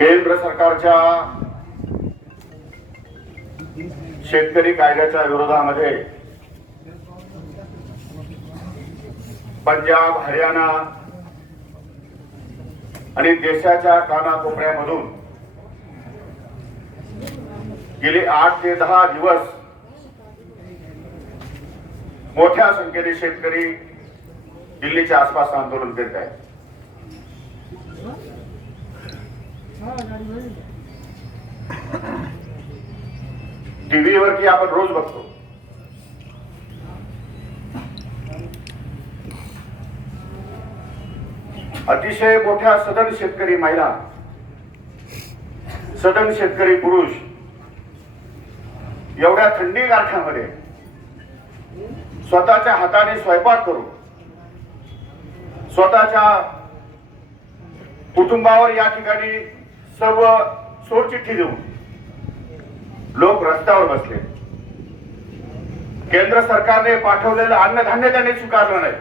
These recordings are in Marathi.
केंद्र सरकारच्या शेतकरी कायद्याच्या विरोधामध्ये पंजाब, हरियाणा आणि देशाच्या कानाकोपऱ्यामधून गेली 8 ते 10 दिवस मोठ्या संख्येने शेतकरी दिल्लीच्या आसपास आंदोलन करत आहेत. टीव्हीवरती आपण रोज बघतो. अतिशय मोठ्या सदन शेतकरी महिला, सदन शेतकरी पुरुष एवढ्या थंडी गारठ्यामध्ये स्वतःच्या हाताने स्वयंपाक करून स्वतःच्या कुटुंबावर या ठिकाणी सर्व सोडचिठ्ठी देऊन लोक रस्त्यावर बसले. केंद्र सरकारने पाठवलेलं अन्नधान्य त्यांनी स्वीकारलं नाही.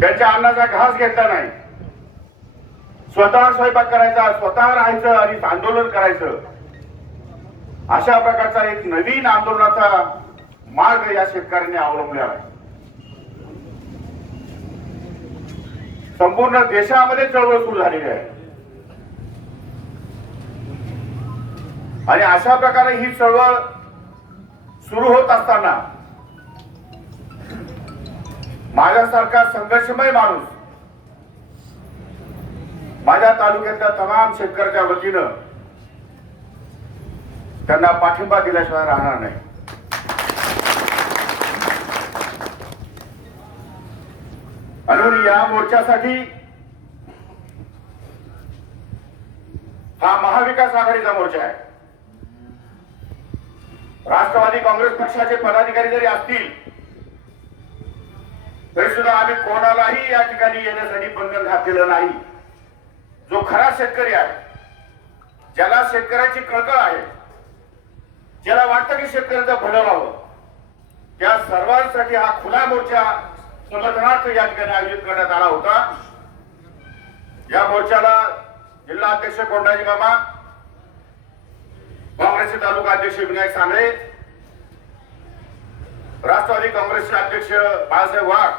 त्यांच्या अन्नाचा घास घेतला नाही. स्वतः स्वयंपाक करायचा, स्वतः राहायचं आणि आंदोलन करायचं, अशा प्रकारचा एक नवीन आंदोलनाचा मार्ग या शेतकऱ्यांनी अवलंबला आहे. संपूर्ण देशामध्ये चळवळ सुरू झालेली आहे आणि अशा प्रकारे ही चळवळ सुरू होत असताना माझ्यासारखा संघर्षमय माणूस माझ्या तालुक्यातल्या तमाम शेतकऱ्याच्या वतीनं त्यांना पाठिंबा दिल्याशिवाय राहणार नाही. म्हणून या मोर्चासाठी हा महाविकास आघाडीचा मोर्चा आहे. राष्ट्रवादी काँग्रेस पक्षाचे पदाधिकारी जरी असतील तरी सुद्धा आम्ही कोणालाही या ठिकाणी येण्यासाठी बंधन घातलेलं नाही. जो खरा शेतकरी आहे, ज्याला शेतकऱ्याची कळकळ आहे, ज्याला वाटतं की शेतकऱ्याचं भलं व्हावं, त्या सर्वांसाठी हा खुला मोर्चा समर्थनार्थ या ठिकाणी आयोजित करण्यात आला होता. या मोर्चाला जिल्हा अध्यक्ष कोंडाजी मामा, काँग्रेसचे तालुका अध्यक्ष विनायक सांगळे, राष्ट्रवादी काँग्रेसचे अध्यक्ष बाळासाहेब वाघ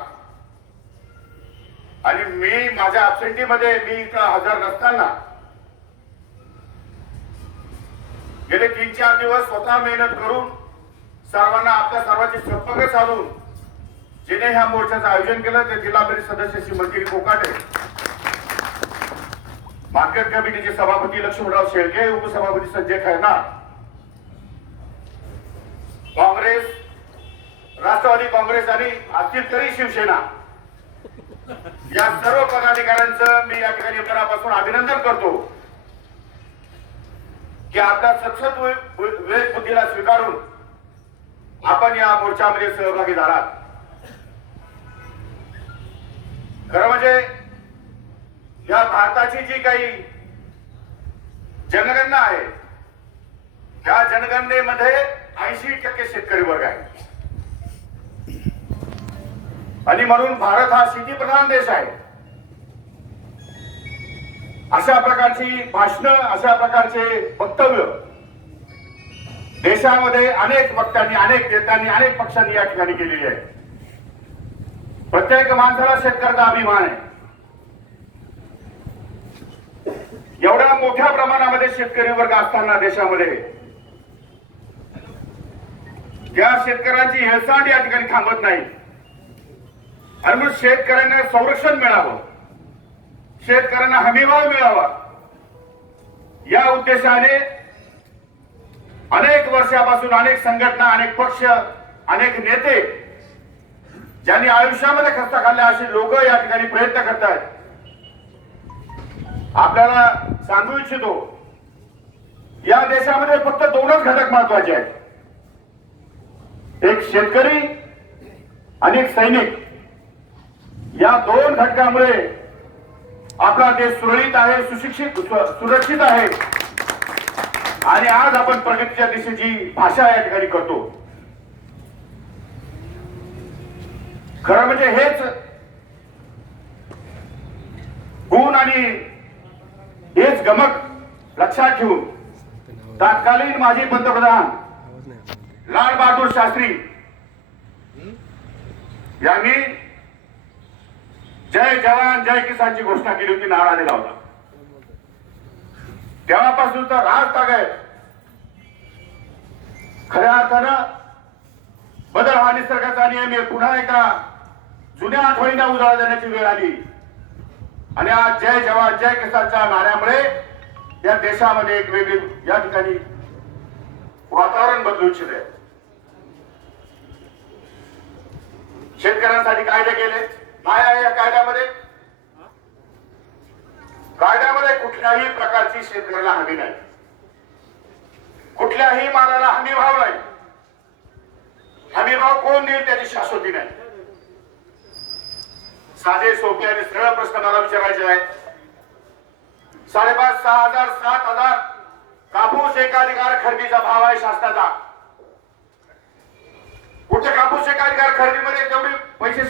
आणि मी माझ्या अबसेंटीमध्ये मी इथं हजर नसताना गेले 3-4 दिवस स्वतः मेहनत करून सर्वांना आपल्या सर्वांची संपर्क साधून जिने ह्या मोर्चाचं आयोजन केलं ते जिल्हा परिषद सदस्य श्रीमती कोकाटे, मार्केट कमिटीचे सभापती लक्ष्मणराव शेळके, उपसभापती संजय खैना, काँग्रेस, राष्ट्रवादी काँग्रेस आणि असतील तरी शिवसेना या सर्व पदाधिकाऱ्यांचं मी या ठिकाणी मनापासून अभिनंदन करतो की आपल्या सतत विवेक बुद्धीला स्वीकारून आपण या मोर्चामध्ये सहभागी झालात. खरं म्हणजे या भारताची जी काही जनगणना आहे त्या जनगणनेमध्ये 80% शेतकरी वर्ग आहे आणि म्हणून भारत हा शेतीप्रधान देश आहे. अशा प्रकारची भाषणं, अशा प्रकारचे वक्तव्य देशामध्ये अनेक वक्त्यांनी, अनेक नेत्यांनी, अनेक पक्षांनी या ठिकाणी केलेली आहे. प्रत्येक माणसाला शेतकऱ्याचा अभिमान आहे. एवढ्या मोठ्या प्रमाणामध्ये शेतकरी वर्ग असताना देशामध्ये त्या शेतकऱ्यांची हेळसांड या ठिकाणी थांबत नाही. आणि म्हणून शेतकऱ्यांना संरक्षण मिळावं, शेतकऱ्यांना हमीभाव मिळावा या उद्देशाने अनेक वर्षापासून अनेक संघटना, अनेक पक्ष, अनेक नेते ज्यांनी आयुष्यामध्ये खस्ता खाल्ल्या अशी लोक या ठिकाणी प्रयत्न करतात. आपल्याला सांगू इच्छितो, या देशामध्ये फक्त 2च घटक महत्वाचे आहेत, एक शेतकरी आणि एक सैनिक. या 2 घटकामुळे आपला देश सुरळीत आहे, सुरक्षित आहे आणि आज आपण प्रगतीच्या दिशेची भाषा या ठिकाणी करतो. खरं म्हणजे हेच गुण आणि हेच गमक लक्षात ठेवून तत्कालीन माजी पंतप्रधान लाल बहादूर शास्त्री यांनी जय जवान जय किसानची घोषणा केली होती, नारा दिला होता. तेव्हापासून तर राज आहे. खऱ्या अर्थानं बदल हा निसर्गाचा नियम आहे. पुन्हा एकदा जुन्या आठवणींना उजाळा देण्याची वेळ आली आणि आज जय जवान जय किसानच्या नाऱ्यामुळे या देशामध्ये एक वेगळी या ठिकाणी वातावरण बदलू इच्छित. शेतकऱ्यांसाठी कायदे केले. काय आहे या कायद्यामध्ये? कायद्यामध्ये कुठल्याही प्रकारची शेतकऱ्याला हमी नाही, कुठल्याही मालाला हमी भाव नाही. हमी भाव कोण देईल त्याची शाश्वती नाही. साधे सोपे आणि सरळ प्रश्न मला विचारायचे आहेत. 5,500, 6,000, 7,000 कापूस एकाधिकार खरेदीचा भाव आहे शासनाचा. कुठे कापूस एकाधिकार खरेदीमध्ये तेवढे पैसे